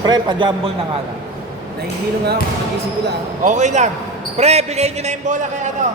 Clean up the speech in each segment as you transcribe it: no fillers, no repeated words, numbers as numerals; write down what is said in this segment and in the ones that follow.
Pre, pa-jumble na nga lang. Nahihilo nga ako, mag-isip ko lang. Okay lang. Pre, bigay nyo na yung bola kay ano?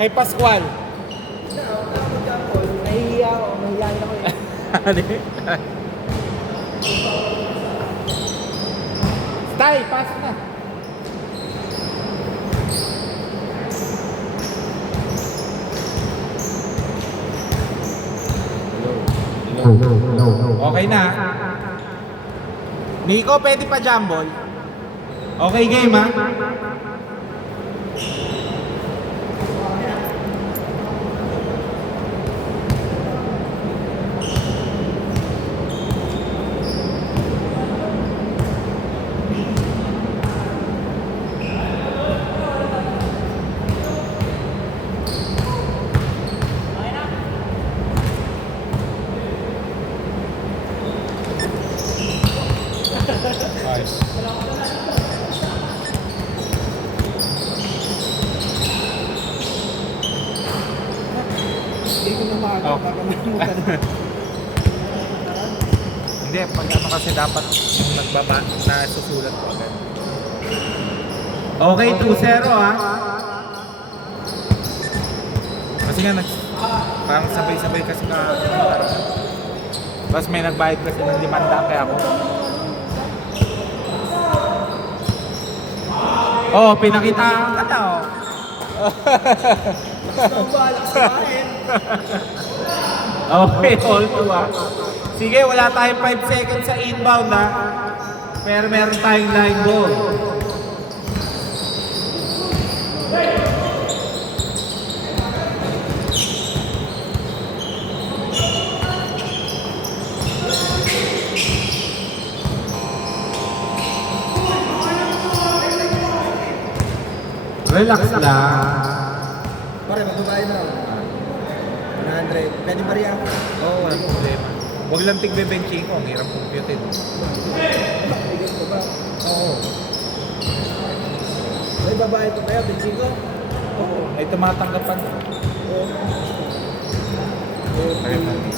Kay Pascual. Nahihiya ako, mahihiyain ako eh. Tay, pass na. Okay na. Nico, pwede pa jumble? Okay, game ha? Nice. Hindi ko na makakalimutan. Hindi, pag ano kasi dapat yung nagbaba na susulat ko agad. Okay, 2-0 ha. Kasi nga parang sabay-sabay kasi ka. Tapos may nagbayad kasi ng 500 kaya ako. Oh, pinakita ka na oh. Ang balak sa akin. Okay, all two ah. Sige, wala tayong 5 seconds sa inbound ha. Pero meron tayong line ball. Relax lang. Pare, magbabayad na ako. 100. Pwede ba rin ako? Oo, walang problema. Huwag lang tigbe-benching ko, ang hirap computin. Bigyan ko ba? Oo. May babayad ko kaya, benching ko? Oo. Ay tumatanggapan. Oo. Kaya natin.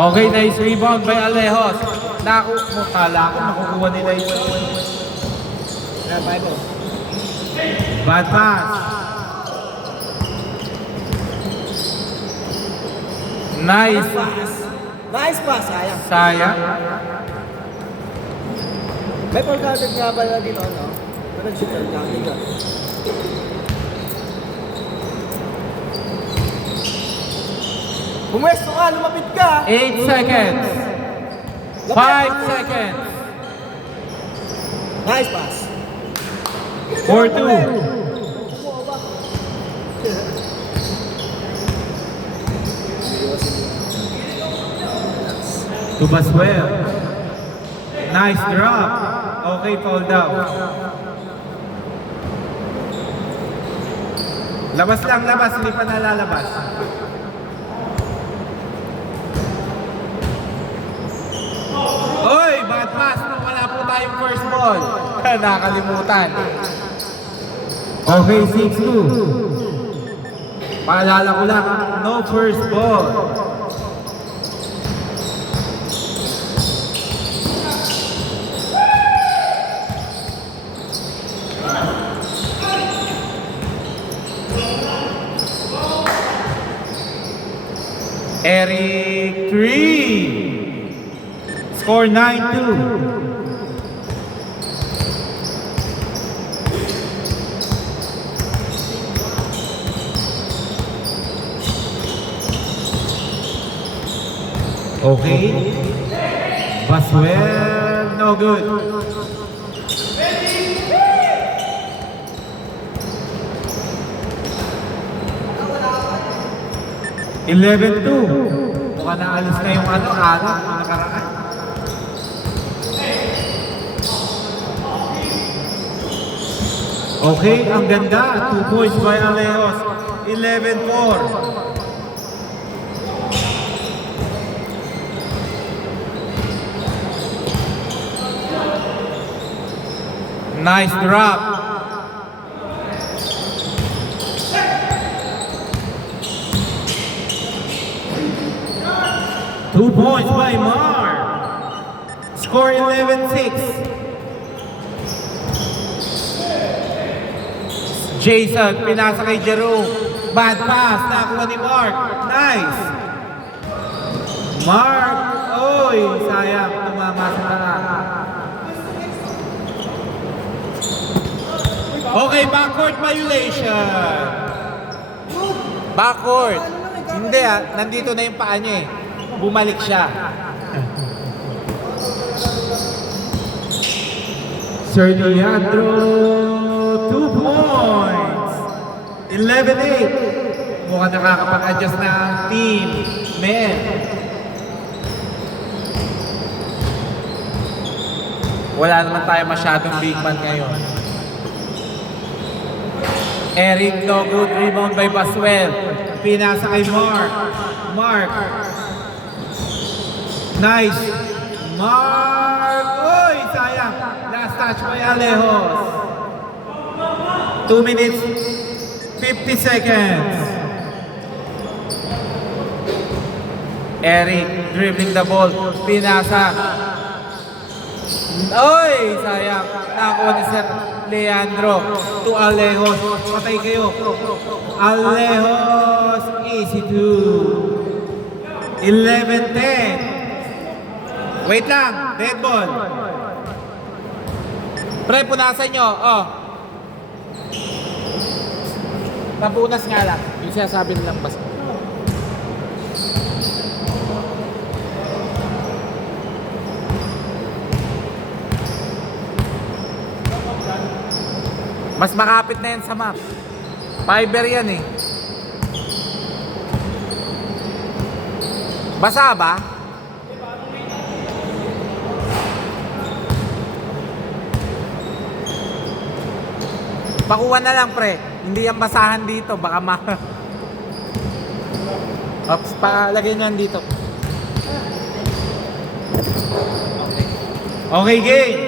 Okay, nice rebound by Alejos. Kala ko makukuha nila yung Kaya, bayad ko. bad pass. Nice. Nice pass, sayang. Sayang. May pagkakit nga ba na dito, no? May nag-shooter ka, liga. Pumwesto ka, lumapit ka! 8 seconds. 5 seconds. Nice pass. 4-2. To Baswell. Nice drop. Okay, foul down. Labas lang, labas. Hindi pa nalalabas. Oy, bad pass. Wala po tayong first ball. Nakalimutan. Okay, 6-2. Paalala ko lang, no first ball. Eric 3. Score 9-2. Okay. Baswell, no good. Eleven two. Mukha na alis na yung ano, nakaraan. Okay, ang ganda. 2 points by Alejos. 11-4. Nice drop. 2 points by Mark. Score 11-6. Jason, pinasa kay Jerome. Bad pass, nakuha ni Mark. Nice. Mark, oy, sayang, tumama sa tarak. Okay, backcourt violation. Backcourt. Hindi nandito na yung paa niya eh. Bumalik siya. Sir Leandro, 2 points. 11-8. Mukhang nakakapag-adjust na ang team. Men. Wala naman tayo masyadong big man ngayon. Eric, no good. Rebound by Baswell. Pinasa kay Mark. Mark. Nice. Mark. Uy, sayang. Last touch by Alejos. 2 minutes, 50 seconds. Eric dribbling the ball. Pinasa. Uy, sayang. Nakuha ni Sir Leandro to Alejos. Patay kayo. Alejos, easy to 11-10. Wait lang, dead ball. Pre, punasan nyo. Oh. Napunas nga lang. Yung sinasabi nilang basta. Mas makapit na yan sa map. Fiber yan eh. Basa ba? Pakuha na lang pre. Hindi yan basahan dito. Baka Ops, palagay nyo yan dito. Okay, game.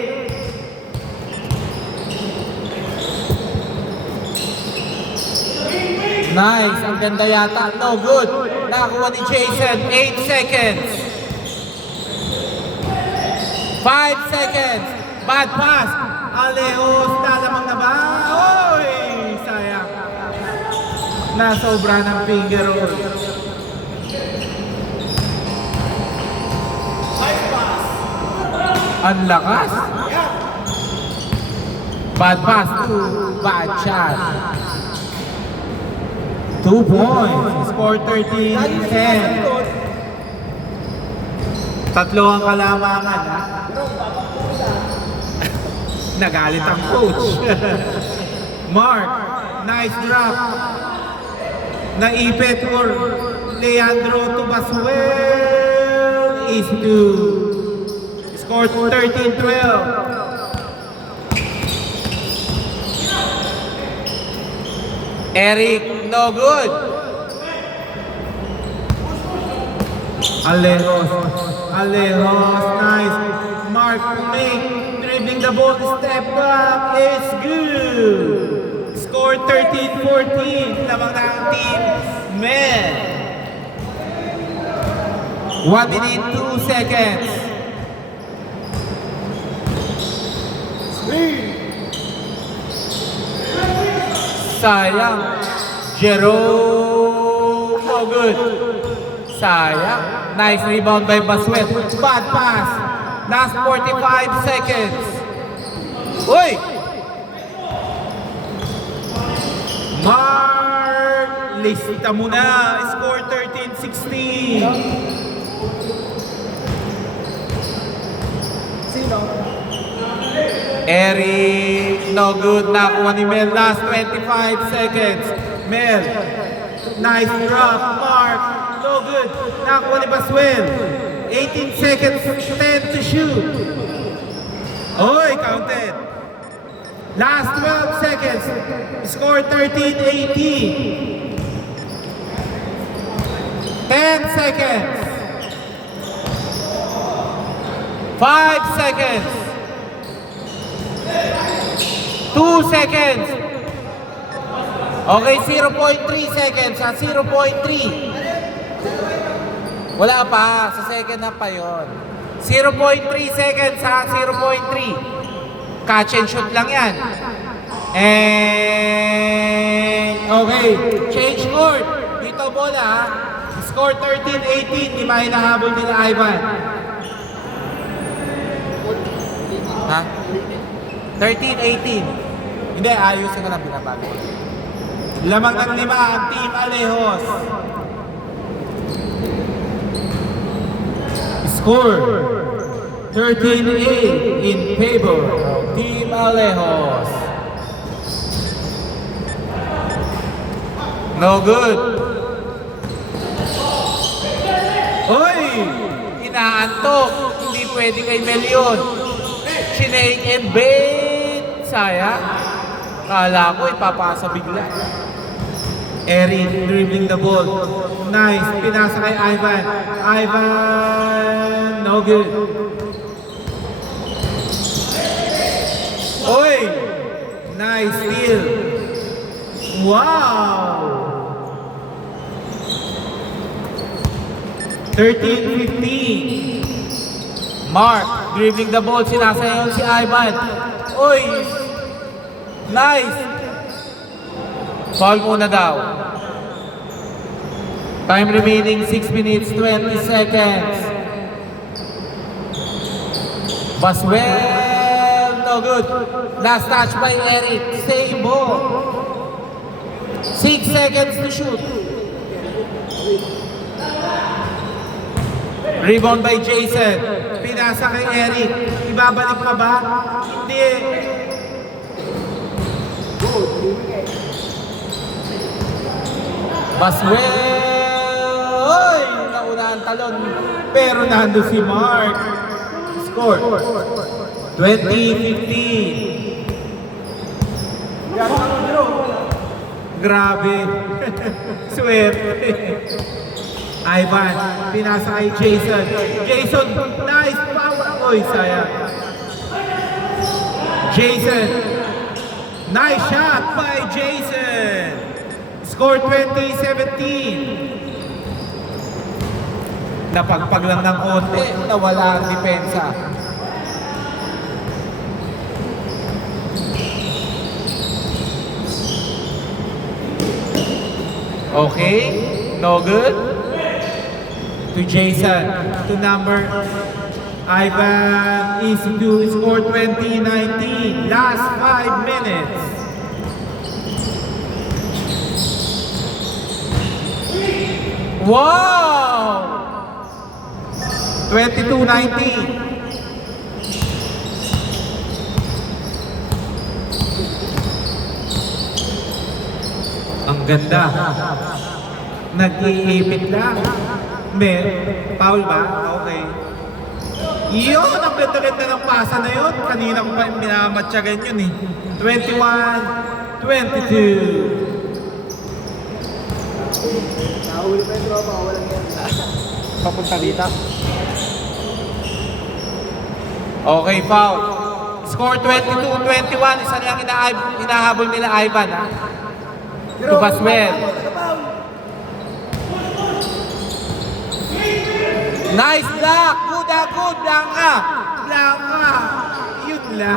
Nice, ang ganda yata. No good. Nakakuha ni Jason. 8 seconds. 5 seconds. Bad pass. Alejos, lalamang na ba? Oy, sayang. Nasobra ng finger roll. Ang lakas. Bad pass. Bad shot. 2 points. Score 13-10. Tatlo ang kalamangan. Nagalit ang coach. Mark, nice drop. Naipit for Leandro to Baswell. Easy to score 13-12. Eric, no good. Alejos, nice. Mark, dribbling the ball, step back, is good. Score 13-14. Lamang na ang team. Men. 1 minute, 2 seconds. Sayang. Jerome, no good. Sayang. Nice rebound by Baswell. Bad pass. Last 45 seconds. Uy! Mark, lista mo na. Score 13-16. Sino? Eric, no good. Nakuha ni Mel. Last 25 seconds. Mel, nice drop. Mark, no good. Nakuha ni Baswell. 18 seconds, 10 to shoot. Oy, counted. Last 12 seconds. Score 13-18. 10 seconds. 5 seconds. 2 seconds. Okay, 0.3 seconds. 0.3. Wala pa. Sa second half pa yon. 0.3 seconds ha. 0.3. Catch and shoot lang yan. And okay. Change court. Dito bola ha. Score 13-18. Di ba hinahabol nila Ivan? Ha? 13-18. Hindi, ayos ka lang binabago. Lamang ng 5 ang Team Alejos. Score 13-8 in favor of Team Alejos. No good. Oy! Inaantok. Hindi pwede kay Melion. Chinake and bait. Sayang. Kala ko ipapasa bigla. Eric dribbling the ball. Nice. Pinasa kay Ivan. Ivan. No good. Oy! Nice steal. Wow! 13-15. Mark dribbling the ball. Sinasayaw si Ivan. Oy! Nice! Foul muna daw. Time remaining 6 minutes 20 seconds. Baswell, no good. Last touch by Eric. Same ball. 6 seconds to shoot. Rebound by Jason. Pinasa kay Eric. Ibabalik pa ba? Hindi. Baswell! Oy! Nauna ang talon. Pero nando si Mark. Score. 20-15. Grabe. Swerte. Ivan, pinasa kay Jason. Jason, nice power. Oy, sayang. Jason. Nice shot by Jason. Score 20-17. Napagpag lang ng konti, nawala ang depensa. Okay, no good. To Jason, to number Ivan is to score 20-19. Last 5 minutes. Wow! 22-19. Ang ganda. Nag-iipit lang. May foul ba? Okay. Yun, ang ganda-ganda ng pasa na yun. Kanina ko pa minamatyagan yun eh. 21-22. Nahuli pa yung tropa, walang yan. Papunta dito. Okay, foul. Score 22-21. Isa lang hinahabol nila Ivan ha. To Baswell. Nice block! Good. Blanca! Yun lang.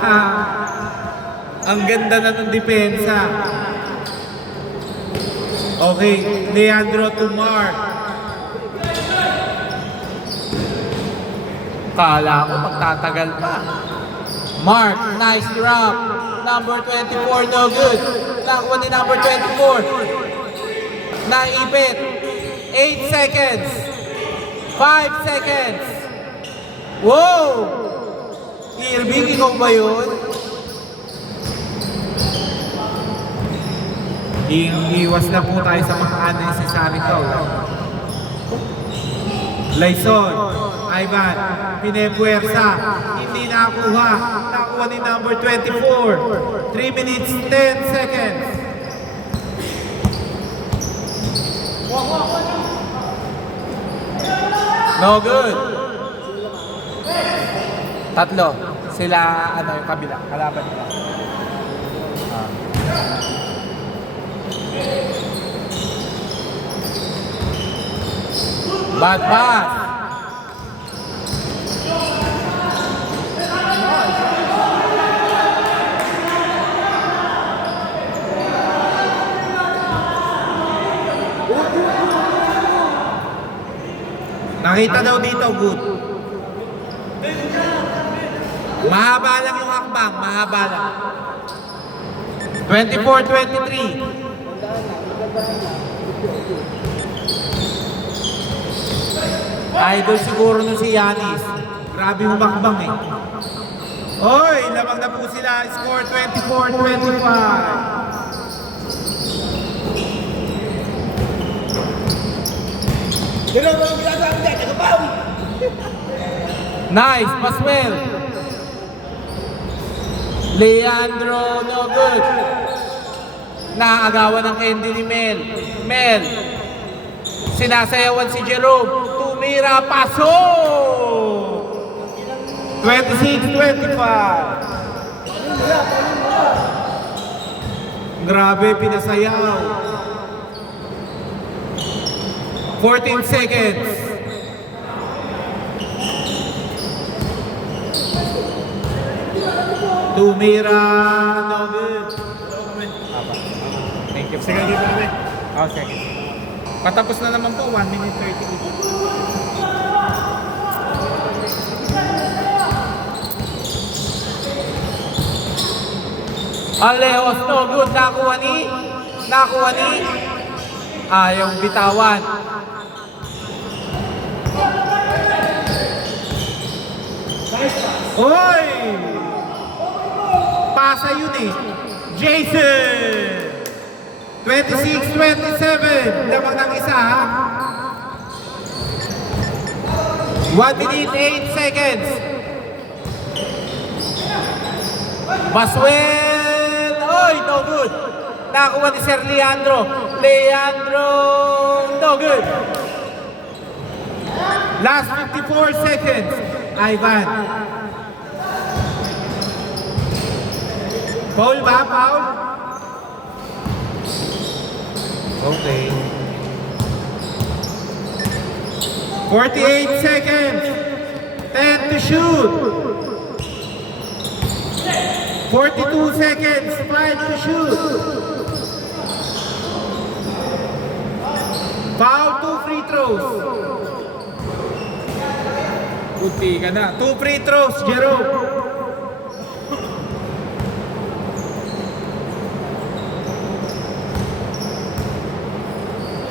Ang ganda na ng depensa. Okay, Leandro to Mark. Kala ko magtatagal pa. Mark, nice drop. Number 24, no good. Nakuha ni number 24. Naipit. 8 seconds. 5 seconds. Wow! Irving, ikaw ba yun? Iwas na po tayo sa mga unnecessary foul. Lyson, Ivan, pinepuwersa, hindi nakuha. Nakuha ni number 24. 3 minutes, 10 seconds. No good. Tatlo. Sila, yung kabila, kalaban nila. Bad pass. Nakita daw dito, good. Mahaba lang yung hakbang, mahaba lang. 24-23. Idol siguro nun si Yanis. Grabe humakbang eh. Oy, lamang na po sila. Score 24-25. Gano'n ba ang ginagawa mo dyan? Nagabawi! Nice, Paswell. Leandro, no good. Naagawan ng candy ni Mel. Mel. Sinasayawan si Jerome. Tumira, paso! 26-25. Grabe, pinasayaw. 14 seconds. Tumira, no good. Thank you. Sige, dito kami. Oh, second. Patapos na naman po, 1 minute 30. Alejos, no good. Nakuha ni. Ayaw bitawan. Oy! Pasa yun eh. Jason! 26-27. Lamang ng isa ha. 1 minute 8 seconds. Baswell! Oy, no good. Nakuha ni Sir Leandro. Leandro, no good. Last 54 seconds. Ivan. Foul ba? Foul? Okay. 48 seconds. 10 to shoot. 42 seconds. 5 to shoot. Foul, 2 free throws. Kunti ka na. 2 free throws, Jerome.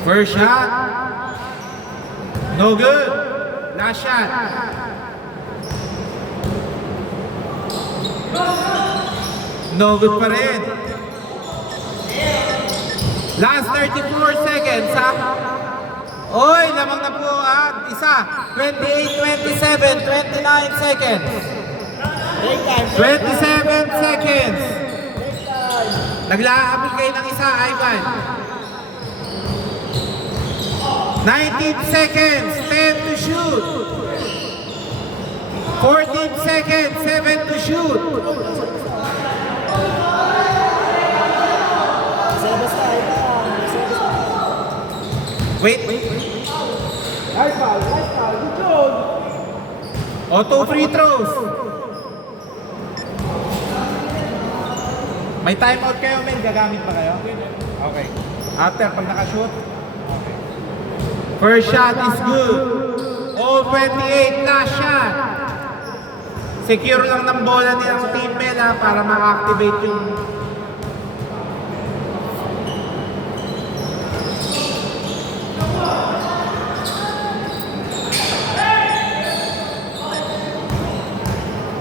First shot. No good. Last shot. No good pa rin. Last 34 seconds, ha? Oy, lamang na po, ha? Isa. 28, 27, 29 seconds. 27 seconds. Naglahabol kayo ng isa, Ivan. 19 seconds, 10 to shoot. 14 seconds, 7 to shoot. Wait. Nice foul, good job! O, 2 free throws. May timeout kayo, men. Gagamit pa kayo? Okay. After, pag nakashoot? Okay. First shot is good. All 28, last shot. Secure lang ng bola nilang team, men, ha, para ma-activate yung...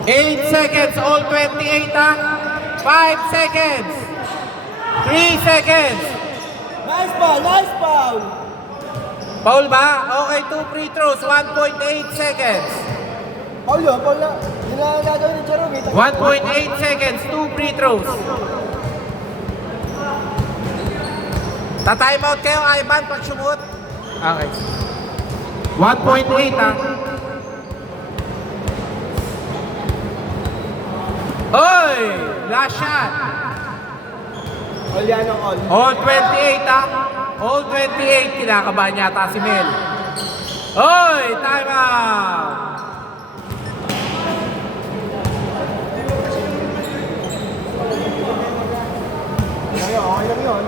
Eight seconds, all 28, ha? 5 seconds. 3 seconds. Nice foul! Foul ba? Okay, 2 free throws, 1.8 seconds. Foul yun. Yun lang ang gagawin ni Jerome. 1.8 seconds, 2 free throws. Ta-timeout kayo, Ivan, pag sumut. Okay. 1.8, ha? Oy! Last shot. All yan ang all. All 28, ha? All 28, kinakabahan yata si Mel. Oy! Time out! Okay lang yun.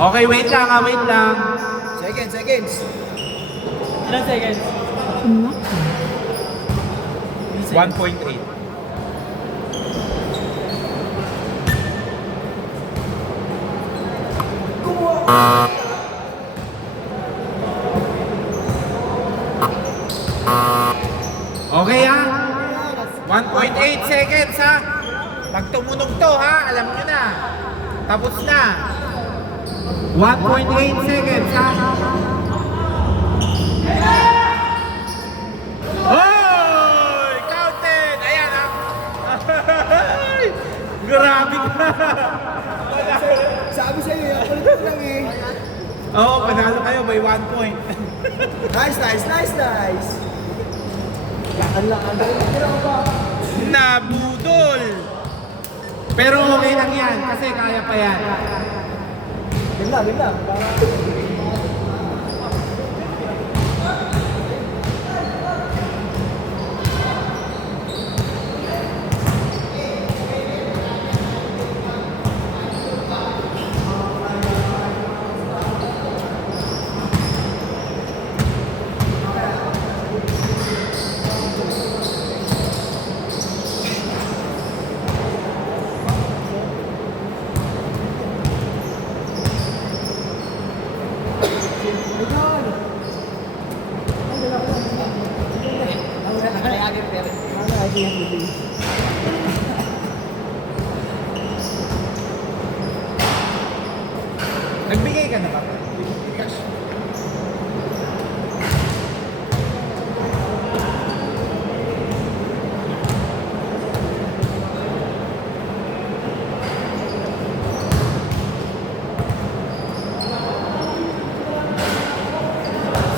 Okay, wait lang ha, wait lang. Seconds. Ilang seconds? 1.8. Okay ha? 1.8 seconds ha? Pag tumunog to ha, alam nyo na. Tapos na. 1.8 seconds ha? Hoy! Counted! Ayan ha? Grabe ka! Sabi sa'yo, ako lang eh. Oo, panalo kayo by 1 point. Nice. Lakan. Nabudol! Pero okay lang yan, kasi kaya pa yan. Bigla. Nagbigay ka na ba?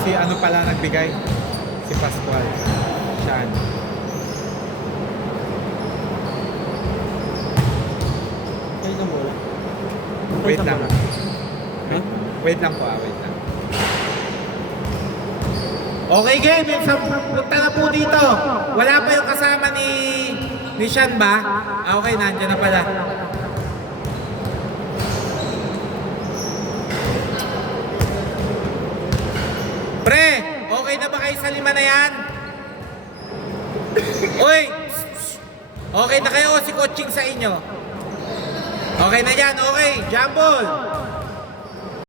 Si ano pala nagbigay? Si Pascual. Siyan. Wait lang. Wait lang po wait lang. Okay game, punta na po dito. Wala pa yung kasama ni Sean ba? Okay, nandiyan na pala. Pre, okay na ba kayo sa 5 na yan? Uy! Okay na kayo o si coaching sa inyo? Okay na yan, okay. Jumble!